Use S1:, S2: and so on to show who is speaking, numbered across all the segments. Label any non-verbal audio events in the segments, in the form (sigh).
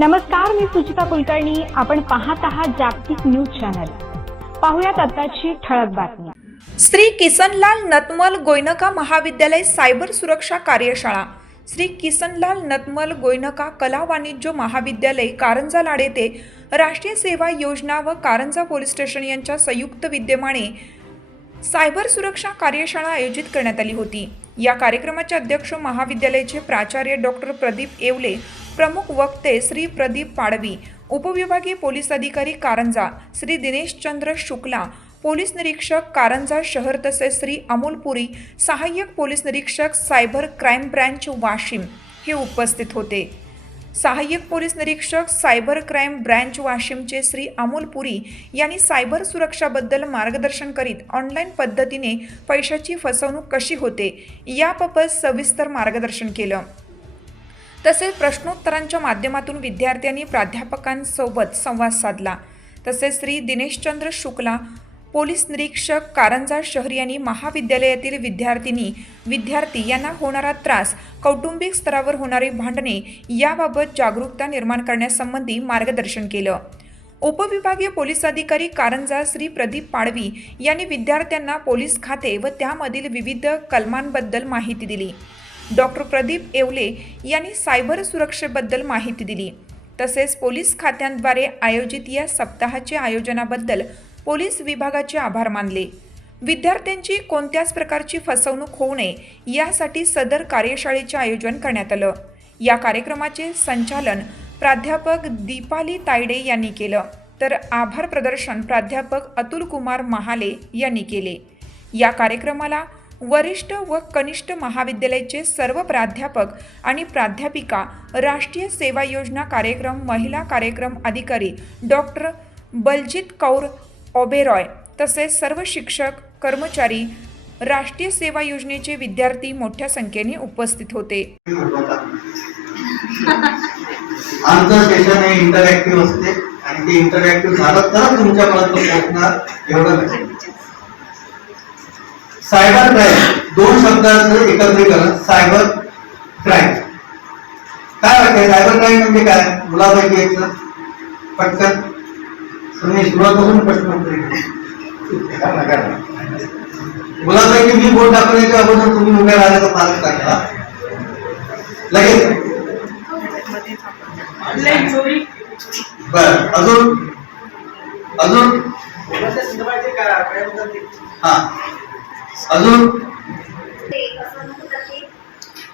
S1: नमस्कार मी सुचिता कुलकर्णी. आपण पाहत आहात जागतिक न्यूज चॅनल. पाहुयात आताची ठळक बातमी.
S2: श्री किसनलाल नतमल गोयनका महाविद्यालय सायबर सुरक्षा कार्यशाळा. श्री किसनलाल नतमल गोयनका कला वाणिज्य महाविद्यालय कारंजा लाड येथे राष्ट्रीय सेवा योजना व कारंजा पोलीस स्टेशन यांच्या संयुक्त विद्यमाने सायबर सुरक्षा कार्यशाळा आयोजित करण्यात आली होती. या कार्यक्रमाचे अध्यक्ष महाविद्यालयाचे प्राचार्य डॉक्टर प्रदीप येवले प्रमुख वक्ते श्री प्रदीप पाडवी उपविभागीय पोलीस अधिकारी कारंजा श्री दिनेशचंद्र शुक्ला पोलीस निरीक्षक कारंजा शहर तसेच श्री अमोल पुरी सहाय्यक पोलीस निरीक्षक सायबर क्राईम ब्रँच वाशिम हे उपस्थित होते. सहाय्यक पोलीस निरीक्षक सायबर क्राईम ब्रँच वाशिमचे श्री अमोल पुरी यांनी सायबर सुरक्षाबद्दल मार्गदर्शन करीत ऑनलाईन पद्धतीने पैशाची फसवणूक कशी होते याबाबत सविस्तर मार्गदर्शन केलं. तसेच प्रश्नोत्तरांच्या माध्यमातून विद्यार्थ्यांनी प्राध्यापकांसोबत संवाद साधला. तसेच श्री दिनेशचंद्र शुक्ला पोलीस निरीक्षक कारंजा शहर यांनी महाविद्यालयातील विद्यार्थिनी विद्यार्थी यांना होणारा त्रास कौटुंबिक स्तरावर होणारी भांडणे याबाबत जागरूकता निर्माण करण्यासंबंधी मार्गदर्शन केलं. उपविभागीय पोलीस अधिकारी कारंजा श्री प्रदीप पाडवी यांनी विद्यार्थ्यांना पोलीस खाते व त्यामधील विविध कलमांबद्दल माहिती दिली. डॉक्टर प्रदीप येवले यांनी सायबर सुरक्षेबद्दल माहिती दिली. तसेच पोलीस खात्यांद्वारे आयोजित या सप्ताहाच्या आयोजनाबद्दल पोलीस विभागाचे आभार मानले. विद्यार्थ्यांची कोणत्याच प्रकारची फसवणूक होऊ नये यासाठी सदर कार्यशाळेचे आयोजन करण्यात आलं. या कार्यक्रमाचे संचालन प्राध्यापक दीपाली तायडे यांनी केलं. तर आभार प्रदर्शन प्राध्यापक अतुल कुमार महाले यांनी केले. या कार्यक्रमाला वरिष्ठ व कनिष्ठ महाविद्यालयाचे सर्व प्राध्यापक आणि प्राध्यापिका राष्ट्रीय सेवा योजना कार्यक्रम महिला कार्यक्रम अधिकारी डॉक्टर बलजित कौर ओबेरॉय तसेच सर्व शिक्षक कर्मचारी राष्ट्रीय सेवा योजनेचे विद्यार्थी मोठ्या संख्येने उपस्थित होते.
S3: आमचं सेशन हे इंटरॅक्टिव्ह असते आणि ते इंटरॅक्टिव्ह झालं तरच तुमच्यापर्यंत पोहोचणार एवढं नाही सायबर क्राईम दोन शब्दांचं एकत्रीकरण सायबर क्राईम काय वाटतंय? सायबर क्राईम म्हणजे काय? मुलापैकी एक पटकन. तुम्ही सुरुवातीपासून प्रश्न मुलापैकी मी बोट दाखवण्याच्या अगोदर तुम्ही उभ्या राहण्याचा पालक टाकला लगेच. बर अजून? अजून? हा. अजून?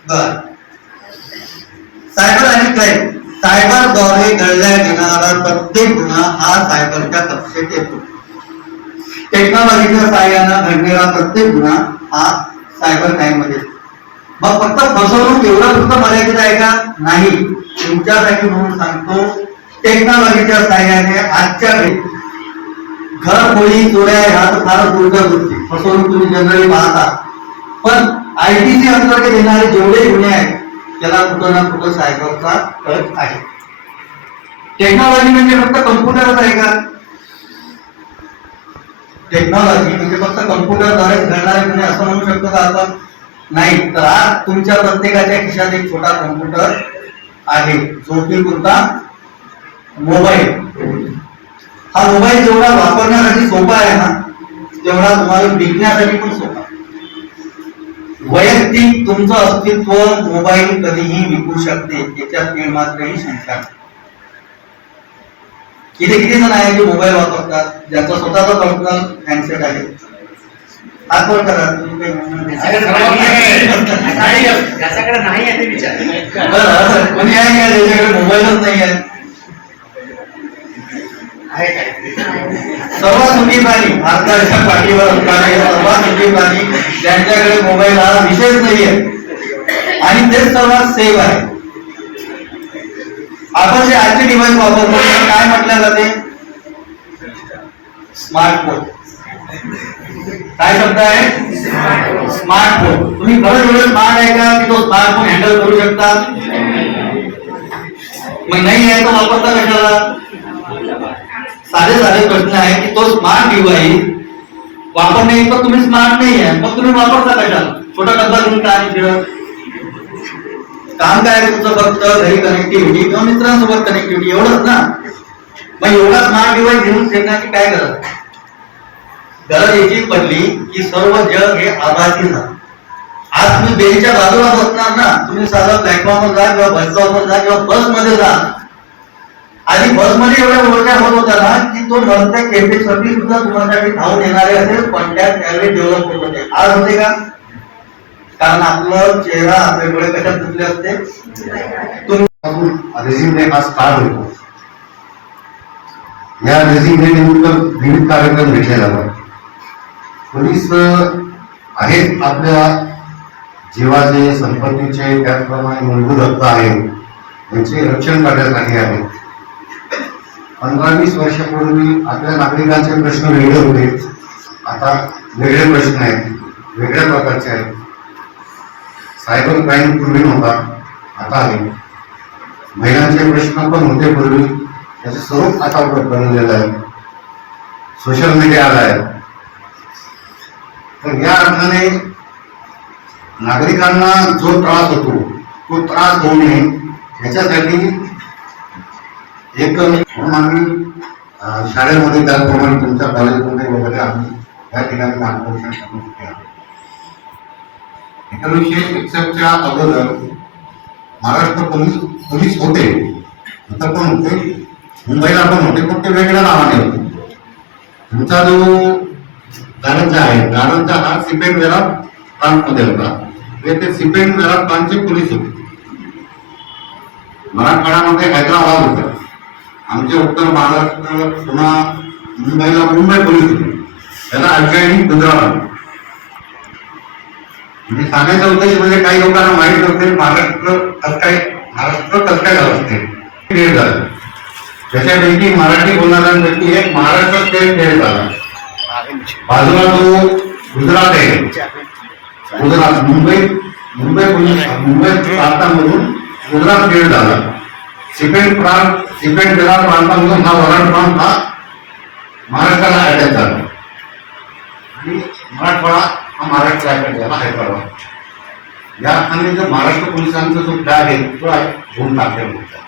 S3: बर. सायबर आणि क्राईम सायबरद्वारे घडल्या घेणारा प्रत्येक गुन्हा हा सायबरच्या कक्षेत येतो. टेक्नॉलॉजीच्या सहाय्यानं घडणारा प्रत्येक गुन्हा हा सायबर क्राईममध्ये मग फक्त फसवणूक एवढा फक्त मर्यादित आहे का? नाही. तुमच्यासाठी म्हणून सांगतो टेक्नॉलॉजीच्या सहाय्याने आजच्या वेळी घर खोळी चोऱ्या ह्या तर फार दूरच्या गोष्टी. फसवणूक तुम्ही जनरली पाहता. पण आय टी अंतर्गत येणारे जेवढे गुन्हे आहेत त्याला कुठं ना कुठं सायबरचा टच आहे. टेक्नॉलॉजी म्हणजे फक्त कम्प्युटरच आहे का? टेक्नॉलॉजी म्हणजे फक्त कम्प्युटरद्वारे आहे असं म्हणू शकतो का आपण? नाही तर आज तुमच्या प्रत्येकाच्या खिशात एक छोटा कम्प्युटर आहे. जो की कोणता मोबाईल हा मोबाईल जेवढा वापरण्यासाठी सोपा आहे ना तेवढा तुम्हाला विकण्यासाठी पण सोपा आहे. वैयक्तिक तुमचं अस्तित्व मोबाईल कधीही विकू शकते याच्यात मात्रही शंका. किती किती जण आहे जे मोबाईल वापरतात ज्याचा स्वतःचा पर्सनल हँडसेट आहे? वर करा तुम्ही काही (laughs) नाही.
S4: त्याच्याकडे नाही
S3: सर्वात सुखी प्राणी भारताच्या पाठीवर असणारे सर्वात सुखी प्राणी ज्यांच्याकडे मोबाईल हा विषयच नाहीये. आणि तेच सर्वात सेफ आहे. आपण जे आजचे डिव्हाइस वापरतो काय म्हटलं जाते? स्मार्टफोन काय शब्द आहे? स्मार्टफोन तुम्ही खरंच एवढं स्मार्ट आहे का की तो स्मार्टफोन हँडल करू शकता? मग नाही आहे तो वापरता कशाला? साधे साधे प्रश्न आहे की तो स्मार्ट डिव्हाइस वापरणे पण तुम्ही स्मार्ट नाही आहे. मग तुम्ही वापरता कशाला छोटा डब्बा घेऊन काय फिरत काम काय तुमचं फक्त? घरी कनेक्टिव्हिटी किंवा मित्रांसोबत कनेक्टिव्हिटी एवढंच ना? मग एवढा स्मार्ट डिव्हाइस घेऊन फिरण्याची काय गरज गरज याची पडली की सर्व जग हे आभासी झालं. आज तुम्ही बेलच्या बाजूला बसणार ना? तुम्ही साधा प्लॅटफॉर्मवर जा किंवा बस स्टॉपवर जा किंवा बसमध्ये जा. आधी बसमध्ये एवढ्या ओळख्या होत होत्या ना की तो नंतर कॅफेसाठी सुद्धा तुम्हासाठी धावून येणारे असे पण त्यावेळी डेव्हलप होत होते. आज होते का? कारण आपलं चेहरा आपले डोळे कशात तुटले असते?
S5: रेझिमने आज का होतो. या रेझिमने निमित्त विविध कार्यक्रम घेतले जातात पोलीस आहेत आपल्या जीवाचे संपत्तीचे त्याचप्रमाणे मूलभूत हक्क आहेत. यांचे रक्षण करण्यासाठी आहे पंधरा वीस वर्षापूर्वी आपल्या नागरिकांचे प्रश्न वेगळे होते. आता वेगळे प्रश्न आहेत. वेगळ्या प्रकारचे आहेत. सायबर क्राईम पूर्वी नव्हता. आता आहे. महिलांचे प्रश्न पण होते पूर्वी. त्याचं स्वरूप आता बनलेलं आहे. सोशल मीडिया आला आहे. तर या अर्थाने नागरिकांना जो त्रास होतो तो त्रास होऊ नये ह्याच्यासाठी एक आम्ही शाळेमध्ये त्याचप्रमाणे तुमच्या कॉलेजमध्ये वगैरे आम्ही या ठिकाणी मार्गदर्शन करण्यासाठी आलो एकोणीसशे एकसष्टच्या अगोदर महाराष्ट्र पोलीस पोलीस होते. नंतर पण होते. मुंबईला पण होते पण ते वेगळ्या नावाने होते. तुमचा जो गारंजा आहे गारंजा हा सिपेंड वेरा प्रांतमध्ये होता. म्हणजे ते सिपेंड सिपेंट वेरा प्रांतचे पोलीस होते. मराठवाड्यामध्ये हैदराबाद होता. आमचे उत्तर महाराष्ट्र पुन्हा मुंबईला मुंबई पोलीस त्याला अडचणी गुजरात म्हणजे सांगायचं उद्देश म्हणजे काही लोकांना माहीत नव्हते महाराष्ट्र कसं काय महाराष्ट्र कसं काय झालं असते क्रिएट झालं. त्याच्यापैकी मराठी बोलणाऱ्यांपैकी एक महाराष्ट्र स्टेट खेळ झाला. बाजूला तो गुजरात आहे. गुजरात मुंबई मुंबई पोलीस मुंबई प्रांतामधून गुजरात खेळ झाला. सिपेंट प्रांत सिपेंट बेलार प्रांतामधून हा वराड प्रांत हा महाराष्ट्राला अटॅच झाला आणि मराठवाडा हा महाराष्ट्र अटॅच झाला हैदराबाद या अर्थाने जो महाराष्ट्र पोलिसांचा जो फ्लॅग आहे तो आहे घेऊन टाकलेला होता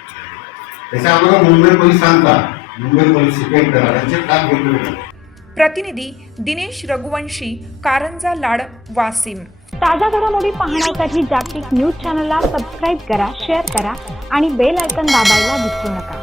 S5: त्याच्या अगोदर मुंबई पोलिसांचा मुंबई पोलीस सिपेंट बेलार यांचे फ्लॅग घेतलेले होते.
S2: प्रतिनिधी दिनेश रघुवंशी कारंजा लाड वासिम.
S1: ताज्या घडामोडी पाहण्यासाठी जागतिक न्यूज चॅनलला सबस्क्राईब करा शेअर करा आणि बेल आयकॉन दाबायला विसरू नका.